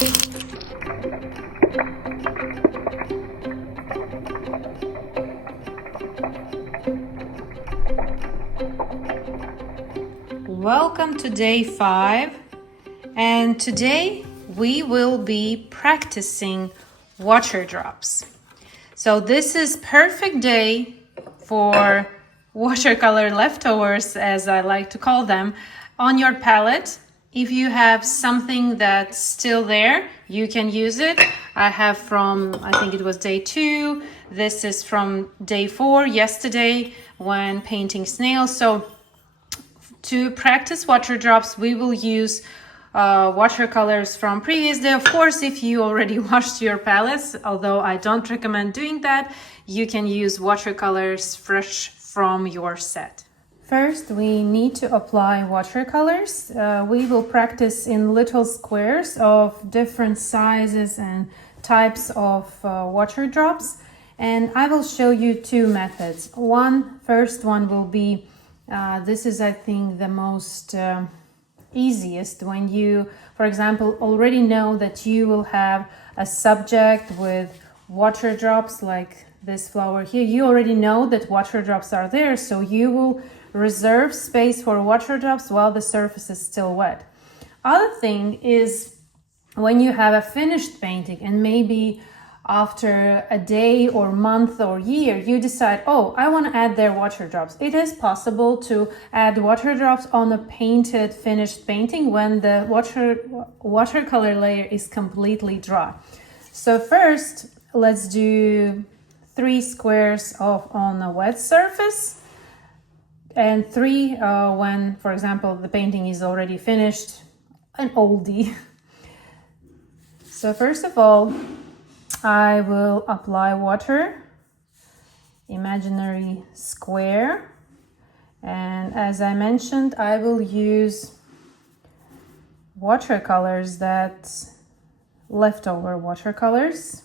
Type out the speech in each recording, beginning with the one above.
Welcome to day 5, and today we will be practicing water drops. So this is perfect day for watercolor leftovers, as I like to call them, on your palette. If you have something that's still there, you can use it. I have from, I think it was day 2. This is from day 4, yesterday, when painting snails. So to practice water drops, we will use watercolors from previous day. Of course, if you already washed your palettes, although I don't recommend doing that, you can use watercolors fresh from your set. First, we need to apply watercolors. We will practice in little squares of different sizes and types of water drops. And I will show you 2 methods. First one will be this is, I think, the most easiest when you, for example, already know that you will have a subject with water drops like this flower here. You already know that water drops are there, so you will reserve space for water drops while the surface is still wet. Other thing is when you have a finished painting and maybe after a day or month or year, you decide, oh, I want to add their water drops. It is possible to add water drops on a painted, finished painting when the watercolor layer is completely dry. So first, let's do 3 squares on a wet surface and 3 when, for example, the painting is already finished, an oldie. So first of all, I will apply water, imaginary square, and as I mentioned, I will use watercolors, that leftover watercolors.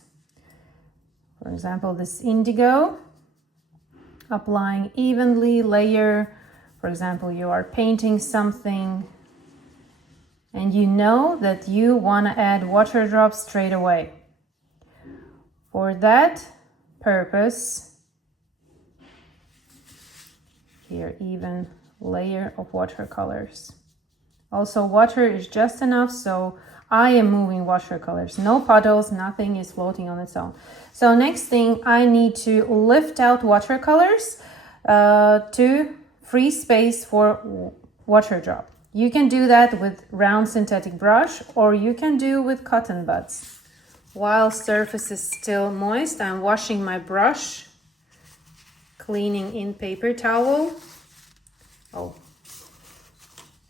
For example, this indigo, applying evenly layer. For example, you are painting something and you know that you want to add water drops straight away. For that purpose, here even layer of watercolors. Also, water is just enough, so I am moving watercolors. No puddles, nothing is floating on its own. So next thing, I need to lift out watercolors to free space for water drop. You can do that with round synthetic brush, or you can do with cotton buds. While surface is still moist, I'm washing my brush, cleaning in paper towel,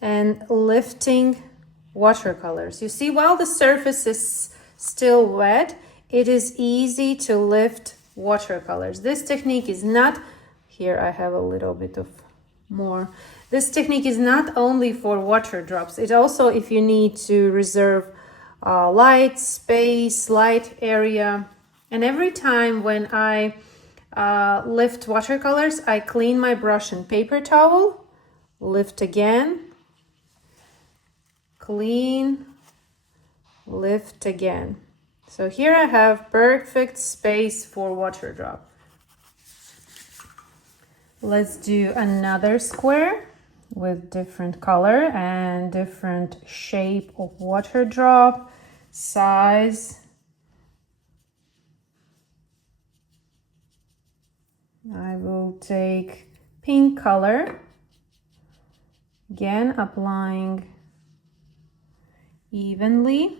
and lifting watercolors. You see, while the surface is still wet, it is easy to lift watercolors. This technique is not, here I have a little bit of more. This technique is not only for water drops. It also, if you need to reserve light space, light area. And every time when I lift watercolors, I clean my brush in paper towel, lift again, clean, lift again. So here I have perfect space for water drop. Let's do another square with different color and different shape of water drop, size. I will take pink color, again applying evenly.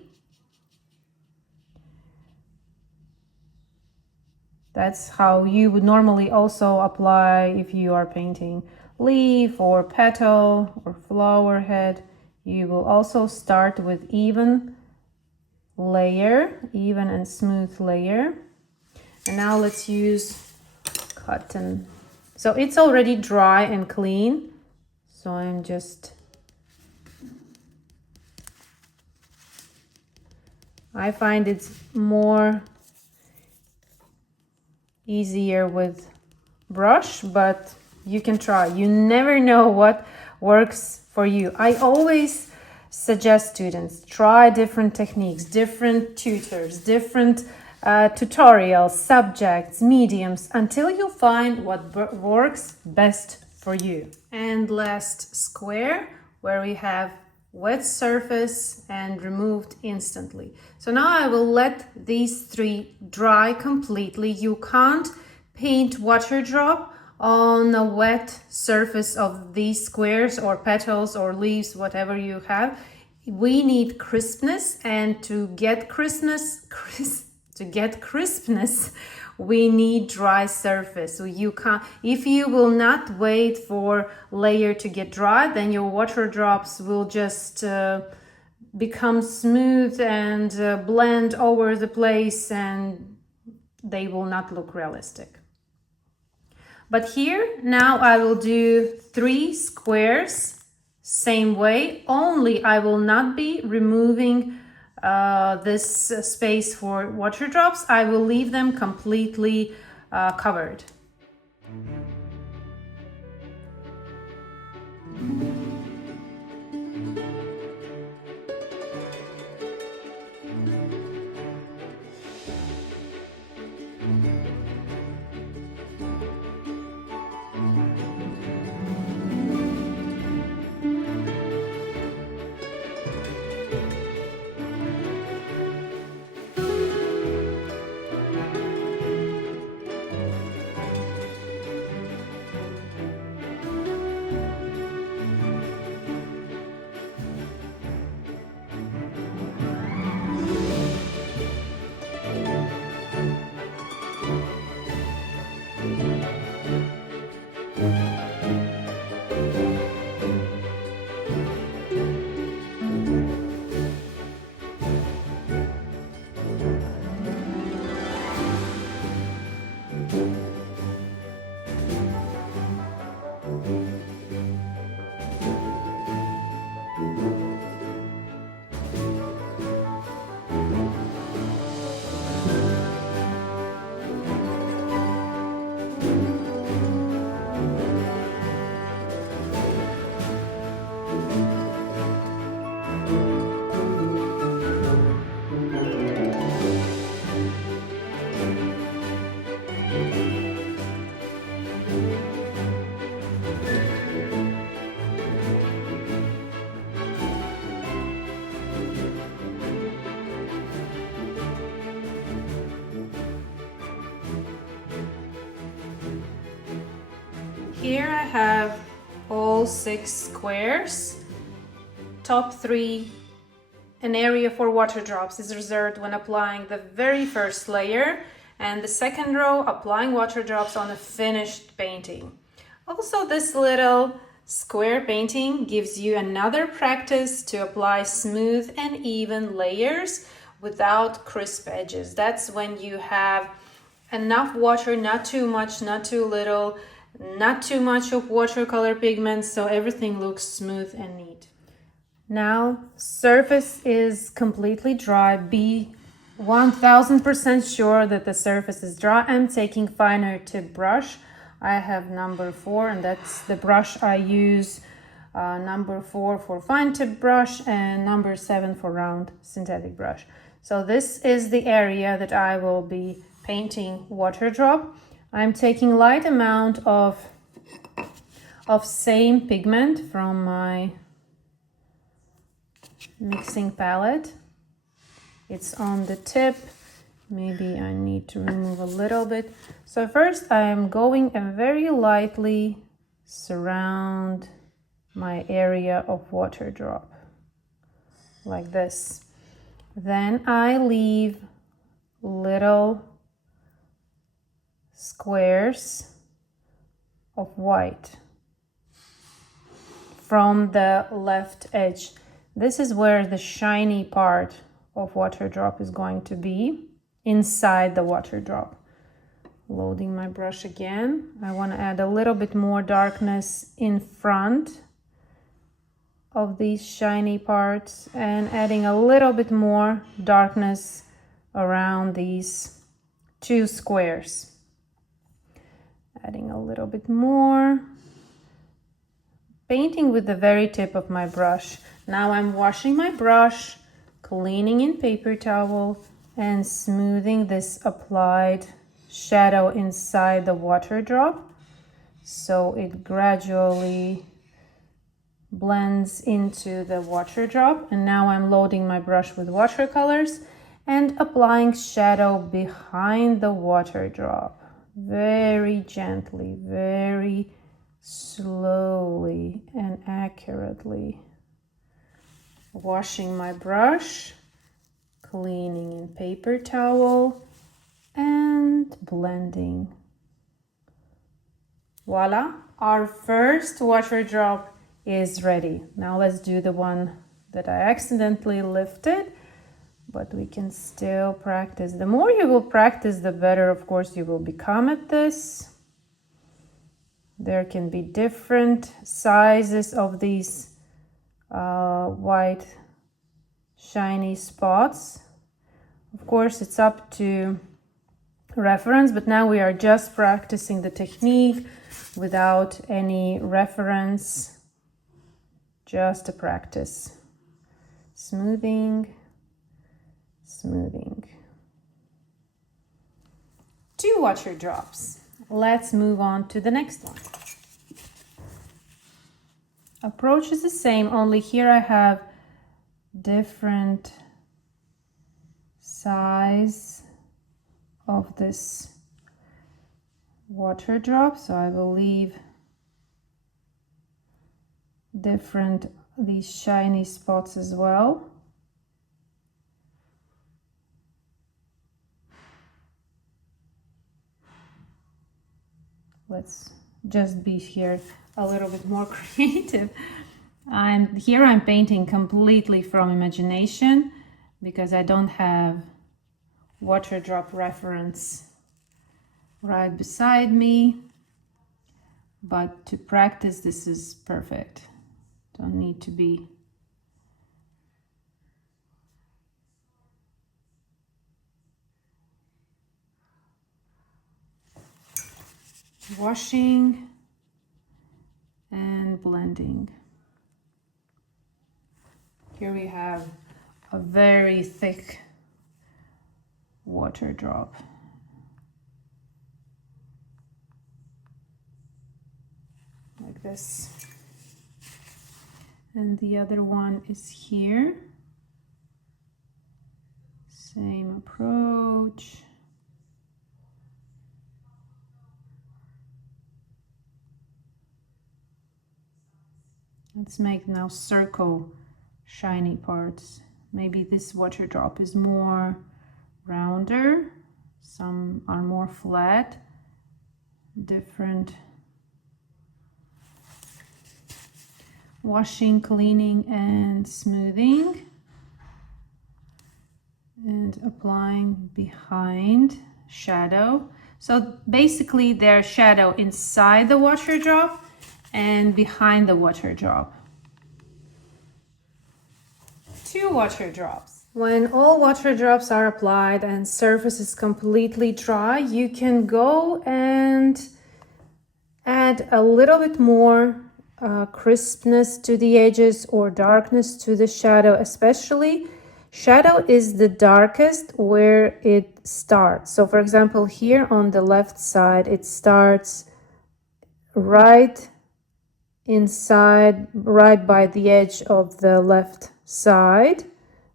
That's how you would normally also apply if you are painting leaf or petal or flower head. You will also start with even and smooth layer. And now let's use cotton. So it's already dry and clean. So I'm just, I find it's more easier with brush, but you can try. You never know what works for you. I always suggest students try different techniques, different tutors, different tutorials, subjects, mediums, until you find what works best for you. And last square, where we have wet surface and removed instantly. So now I will let these three dry completely. You can't paint water drop on a wet surface of these squares or petals or leaves, whatever you have. We need crispness, and to get crispness, we need dry surface. So you can't, if you will not wait for layer to get dry, then your water drops will just become smooth and blend over the place, and they will not look realistic. But here, now I will do 3 squares, same way, only I will not be removing this space for water drops. I will leave them completely covered. Here I have all 6 squares. Top 3, an area for water drops is reserved when applying the very first layer, and the second row applying water drops on a finished painting. Also, this little square painting gives you another practice to apply smooth and even layers without crisp edges. That's when you have enough water, not too much, not too little, not too much of watercolor pigments, so everything looks smooth and neat. Now, surface is completely dry. Be 1000% sure that the surface is dry. I'm taking finer tip brush. I have number 4, and that's the brush I use. Number 4 for fine tip brush and number 7 for round synthetic brush. So this is the area that I will be painting water drop. I'm taking light amount of same pigment from my mixing palette. It's on the tip. Maybe I need to remove a little bit. So first I am going and very lightly surround my area of water drop like this. Then I leave little squares of white from the left edge. This is where the shiny part of water drop is going to be, inside the water drop. Loading my brush again. I want to add a little bit more darkness in front of these shiny parts and adding a little bit more darkness around these 2 squares. Adding a little bit more. Painting with the very tip of my brush. Now I'm washing my brush, cleaning in paper towel, and smoothing this applied shadow inside the water drop so it gradually blends into the water drop. And now I'm loading my brush with watercolors and applying shadow behind the water drop, very gently, very slowly and accurately. Washing my brush, cleaning in paper towel, and blending. Voila, our first water drop is ready. Now let's do the one that I accidentally lifted, but we can still practice. The more you will practice, the better, of course, you will become at this. There can be different sizes of these white shiny spots. Of course, it's up to reference, but now we are just practicing the technique without any reference, just a practice. Smoothing, smoothing. 2 water drops. Let's move on to the next one. Approach is the same, only here I have different size of this water drop, so I will leave different these shiny spots as well. Let's just be here a little bit more creative. I'm painting completely from imagination because I don't have water drop reference right beside me, but to practice this is perfect. Don't need to be washing and blending. Here we have a very thick water drop. Like this. And the other one is here. Same approach. Let's make now circle shiny parts. Maybe this water drop is more rounder, some are more flat, different. Washing, cleaning, and smoothing, and applying behind shadow. So basically there's shadow inside the water drop and behind the water drop. 2 water drops. When all water drops are applied and surface is completely dry, you can go and add a little bit more crispness to the edges or darkness to the shadow. Especially shadow is the darkest where it starts. So for example, here on the left side, it starts right inside, right by the edge of the left side.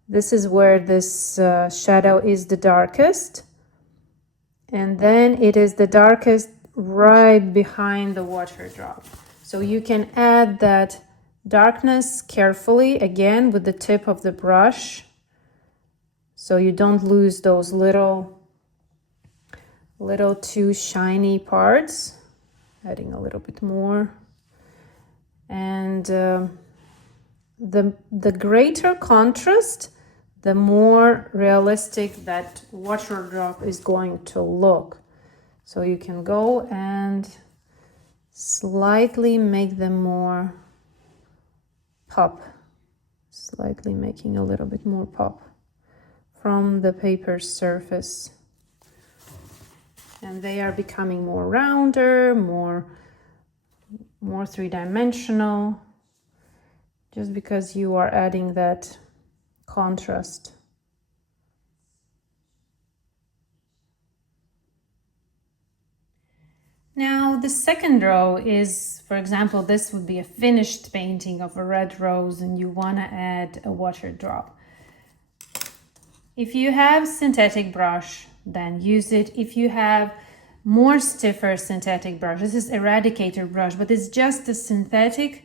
This is where this shadow is the darkest, and then it is the darkest right behind the water drop. So you can add that darkness carefully again with the tip of the brush, so you don't lose those little too shiny parts. Adding a little bit more. And the greater contrast, the more realistic that water drop is going to look. So you can go and slightly make them more pop, slightly making a little bit more pop from the paper surface. And they are becoming more rounder, more three-dimensional. just because you are adding that contrast. Now the second row is, for example, this would be a finished painting of a red rose and you want to add a water drop. If you have synthetic brush, then use it. If you have more stiffer synthetic brush, this is eradicator brush, but it's just a synthetic,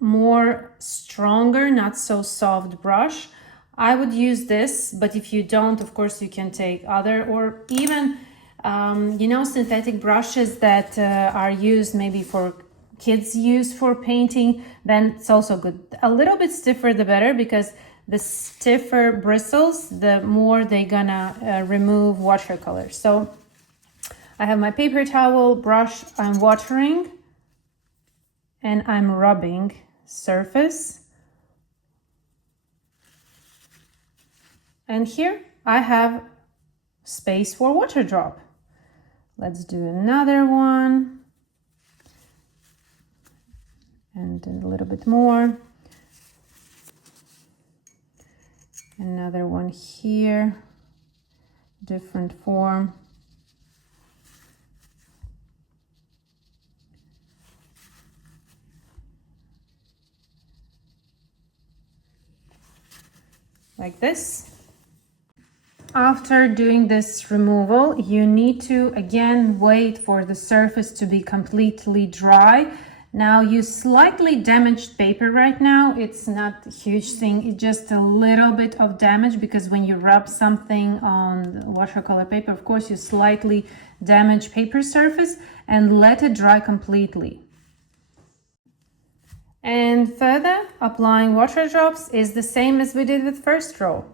more stronger, not so soft brush, I would use this. But if you don't, of course you can take other, or even you know, synthetic brushes that are used maybe for kids use for painting, then it's also good. A little bit stiffer the better, because the stiffer bristles, the more they're gonna remove watercolor. So I have my paper towel, brush, I'm watering and I'm rubbing surface. And here I have space for water drop. Let's do another one. And a little bit more. Another one here, different form. Like this. After doing this removal, you need to again wait for the surface to be completely dry. Now you slightly damaged paper right now. It's not a huge thing, it's just a little bit of damage, because when you rub something on watercolor paper, of course you slightly damage paper surface, and let it dry completely. And further, applying water drops is the same as we did with first row.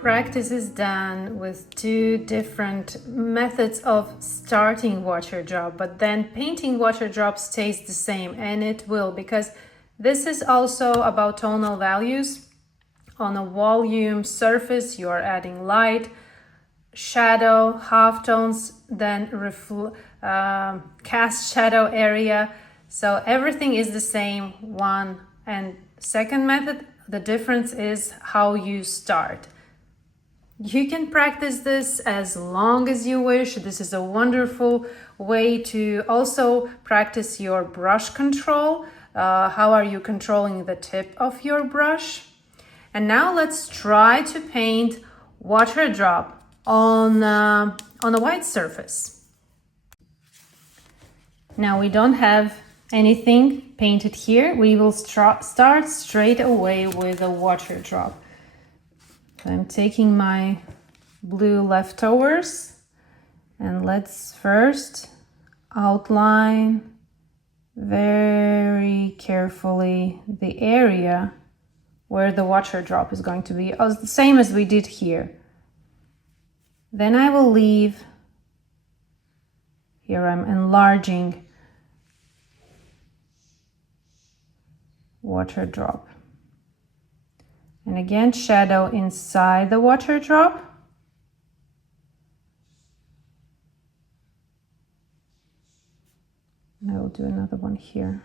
Practice is done with two different methods of starting water drop, but then painting water drop stays the same, and it will, because this is also about tonal values. On a volume surface, you are adding light, shadow, halftones, then cast shadow area. So everything is the same, one and second method. The difference is how you start. You can practice this as long as you wish. This is a wonderful way to also practice your brush control. How are you controlling the tip of your brush? And now let's try to paint water drop on a white surface. Now we don't have anything painted here. We will start straight away with a water drop. So I'm taking my blue leftovers and let's first outline very carefully the area where the water drop is going to be, the same as we did here. Then I will leave, here I'm enlarging water drop. And again, shadow inside the water drop. And I will do another one here.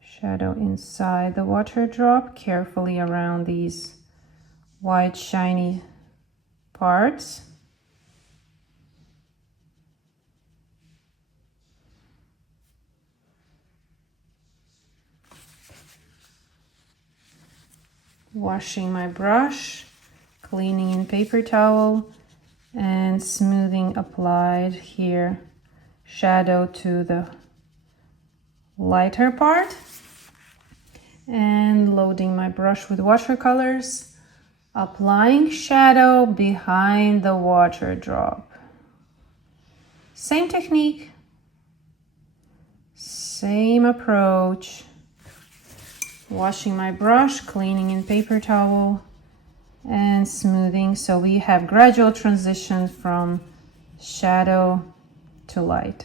Shadow inside the water drop, carefully around these white shiny parts. Washing my brush, cleaning in paper towel, and smoothing applied here. Shadow to the lighter part. And loading my brush with watercolors, applying shadow behind the water drop. Same technique, same approach. Washing my brush, cleaning in paper towel, and smoothing, so we have gradual transition from shadow to light.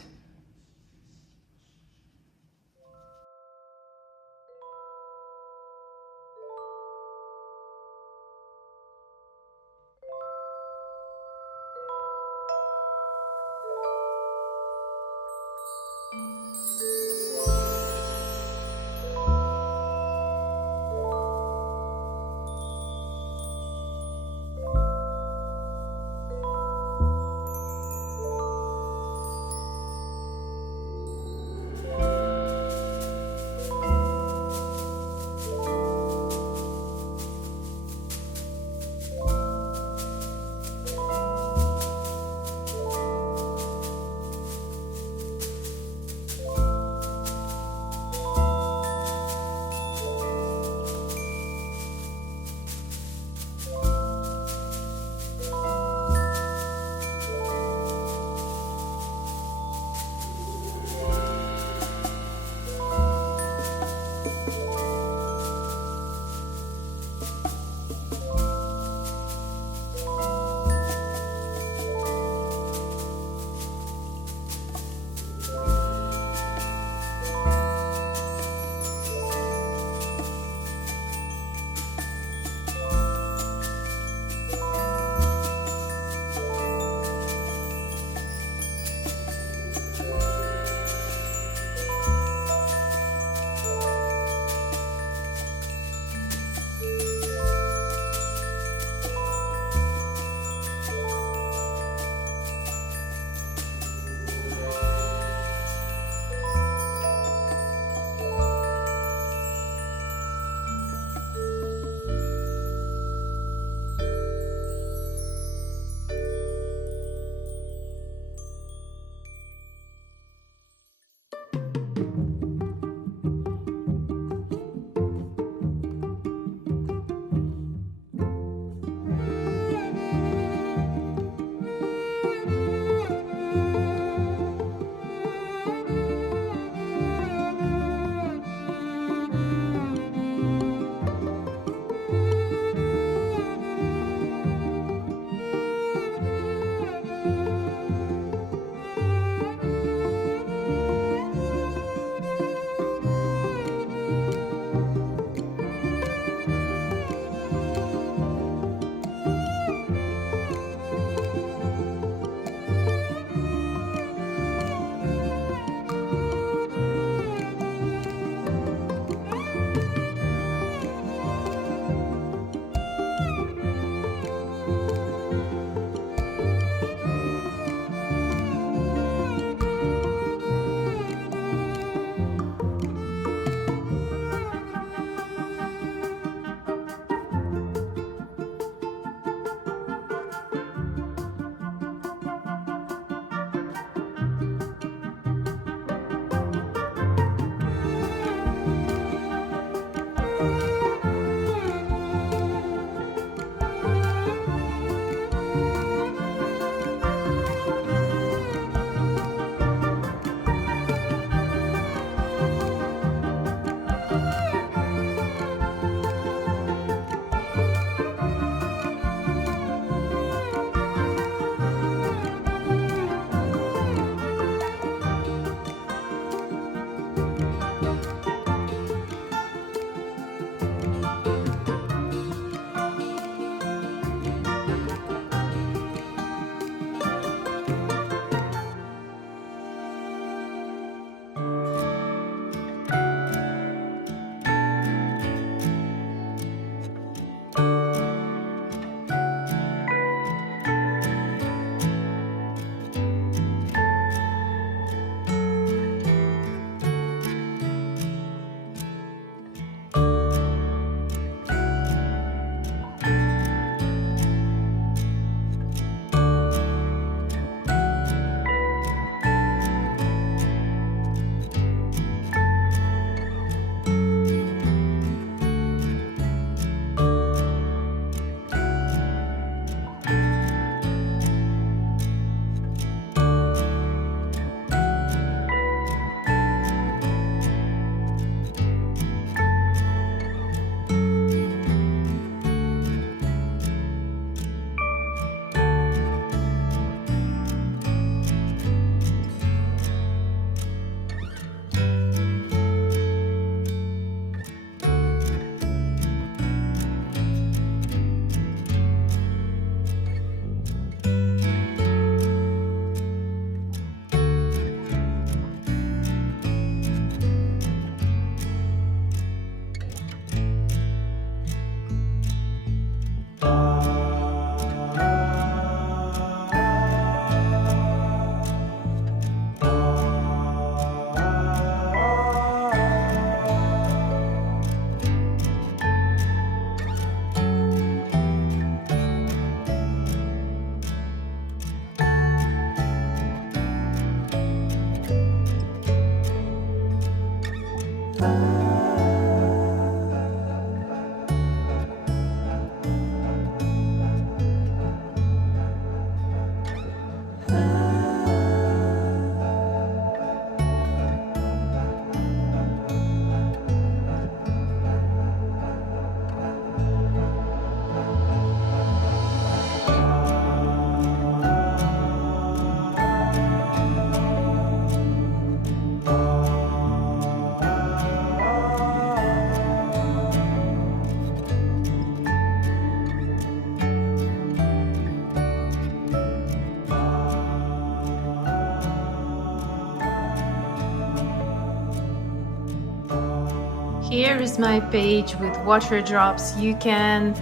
Here is my page with water drops. You can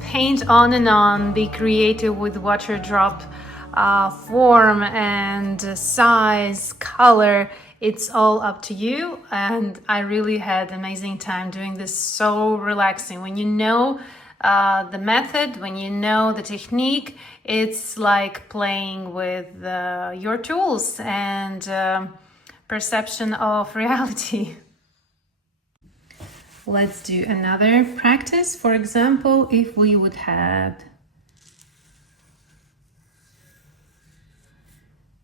paint on and on, be creative with water drop form and size, color. It's all up to you, and I really had an amazing time doing this. So relaxing. When you know the method, when you know the technique, it's like playing with your tools and perception of reality. Let's do another practice. For example, if we would have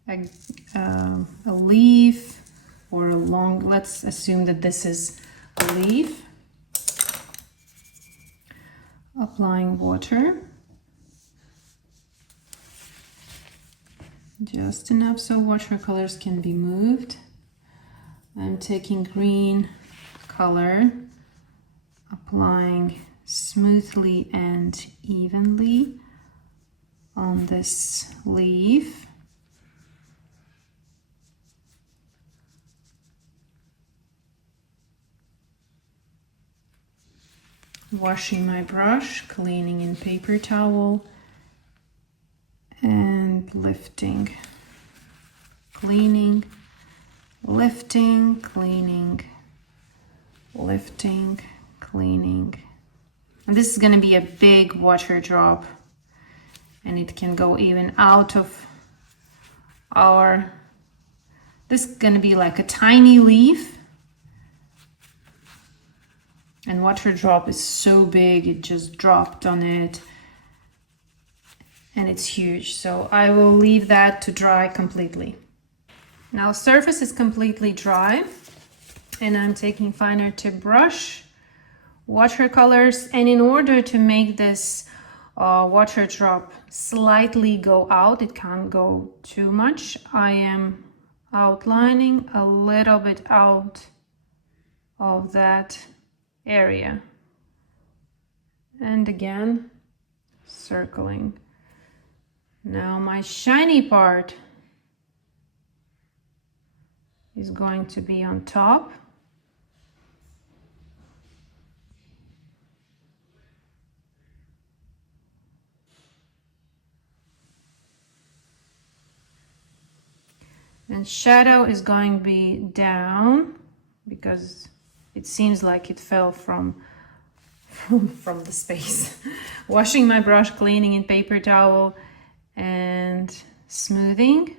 a leaf or a long, let's assume that this is a leaf. Applying water. Just enough so watercolors can be moved. I'm taking green color, applying smoothly and evenly on this leaf. Washing my brush, cleaning in paper towel, and lifting, cleaning, lifting, cleaning, lifting, cleaning. And this is going to be a big water drop, and it can go even out of our, this is going to be like a tiny leaf. And water drop is so big, it just dropped on it. And it's huge. So I will leave that to dry completely. Now surface is completely dry. And I'm taking finer tip brush, watercolors. And in order to make this water drop slightly go out, it can't go too much, I am outlining a little bit out of that area, and again circling. Now my shiny part is going to be on top, and shadow is going to be down because it seems like it fell from the space. Washing my brush, cleaning in paper towel, and smoothing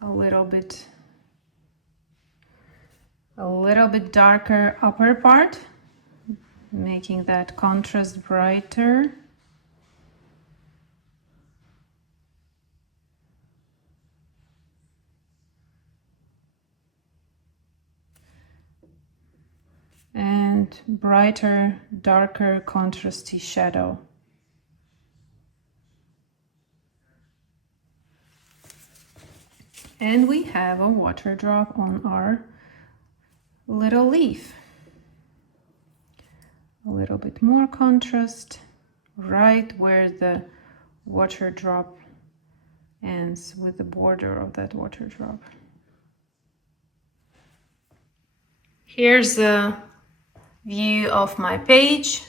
a little bit darker upper part, making that contrast brighter. And brighter, darker, contrasty shadow. And we have a water drop on our little leaf. A little bit more contrast right where the water drop ends, with the border of that water drop. Here's a view of my page.